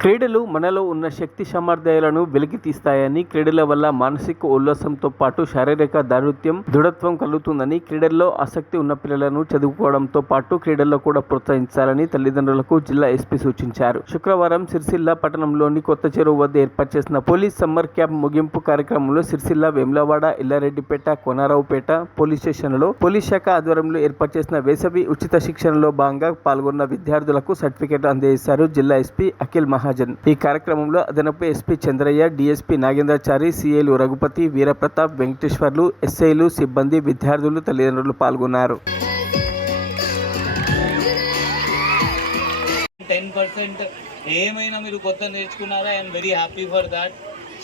క్రీడలు మనలో ఉన్న శక్తి సామర్థ్యాలను వెలికి తీస్తాయని క్రీడల వల్ల మానసిక ఉల్లాసంతో పాటు శారీరక దారుత్యం దృఢత్వం కలుగుతుందని క్రీడల్లో ఆసక్తి ఉన్న పిల్లలను చదువుకోవడంతో పాటు క్రీడల్లో కూడా ప్రోత్సహించాలని తల్లిదండ్రులకు జిల్లా ఎస్పీ సూచించారు. శుక్రవారం సిరిసిల్ల పట్టణంలోని కొత్త చెరువు వద్ద ఏర్పాటు చేసిన పోలీస్ సమ్మర్ క్యాంప్ ముగింపు కార్యక్రమంలో సిరిసిల్ల వేములవాడ ఇల్లారెడ్డిపేట కోనారావుపేట పోలీస్ స్టేషన్లో పోలీస్ శాఖ ఆధ్వర్యంలో ఏర్పాటు చేసిన వేసవి ఉచిత శిక్షణలో భాగంగా పాల్గొన్న విద్యార్థులకు సర్టిఫికేట్ అందజేశారు జిల్లా ఎస్పీ అఖిల్ మహా మహాజన్ ఈ కార్యక్రమంలో అదనపు ఎస్పీ చంద్రయ్య డిఎస్పీ నాగేంద్రాచారి సిఐలు రఘుపతి వీరప్రతాప్ వెంకటేశ్వర్లు ఎస్ఐలు సిబ్బంది విద్యార్థులు తల్లిదండ్రులు పాల్గొన్నారు. టెన్ పర్సెంట్ ఏమైనా మీరు కొత్త నేర్చుకున్నారా? I'm very happy for that.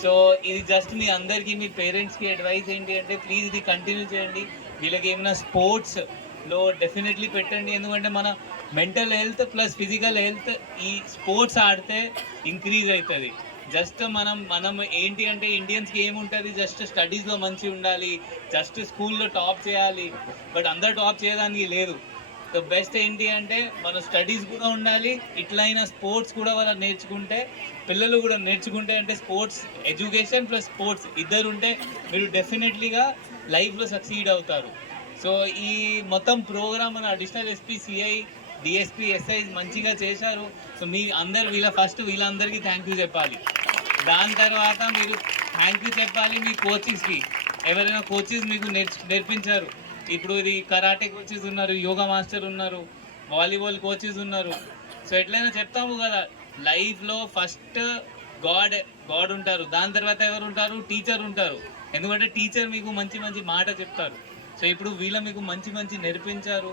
So ఇది జస్ట్ మీ అందరికీ మీ పేరెంట్స్కి అడ్వైస్ ఏంటి అంటే ప్లీజ్ ఇది కంటిన్యూ చేయండి. వీళ్ళకి ఏమైనా స్పోర్ట్స్లో డెఫినెట్లీ పెట్టండి. ఎందుకంటే మన mental health plus physical health ఈ స్పోర్ట్స్ ఆడితే ఇంక్రీజ్ అవుతుంది జస్ట్ మనం మనం ఏంటి అంటే ఇండియన్స్కి ఏముంటుంది? జస్ట్ స్టడీస్లో మంచి ఉండాలి. జస్ట్ స్కూల్లో టాప్ చేయాలి. బట్ అందరు టాప్ చేయడానికి లేదు. సో బెస్ట్ ఏంటి అంటే మన స్టడీస్ కూడా ఉండాలి. ఇట్లయినా స్పోర్ట్స్ కూడా వాళ్ళు నేర్చుకుంటే పిల్లలు కూడా నేర్చుకుంటే అంటే స్పోర్ట్స్ ఎడ్యుకేషన్ ప్లస్ స్పోర్ట్స్ ఇద్దరు ఉంటే మీరు డెఫినెట్లీగా లైఫ్లో సక్సీడ్ అవుతారు. సో ఈ మొత్తం ప్రోగ్రామ్ మన additional SP CI DSP SI మంచిగా చేశారు. సో మీ అందరు వీళ్ళ ఫస్ట్ వీళ్ళందరికీ థ్యాంక్ యూ చెప్పాలి. దాని తర్వాత మీరు థ్యాంక్ యూ చెప్పాలి మీ కోచెస్కి ఎవరైనా కోచెస్ మీకు నేర్పించారు. ఇప్పుడు ఇది కరాటే కోచెస్ ఉన్నారు యోగా మాస్టర్ ఉన్నారు వాలీబాల్ కోచెస్ ఉన్నారు. సో ఎట్లయినా చెప్తాము కదా లైఫ్లో ఫస్ట్ గాడ్ గాడ్ ఉంటారు. దాని తర్వాత ఎవరు ఉంటారు? టీచర్ ఉంటారు. ఎందుకంటే టీచర్ మీకు మంచి మంచి మాట చెప్తారు. సో ఇప్పుడు వీళ్ళ మీకు మంచి మంచి నేర్పించారు.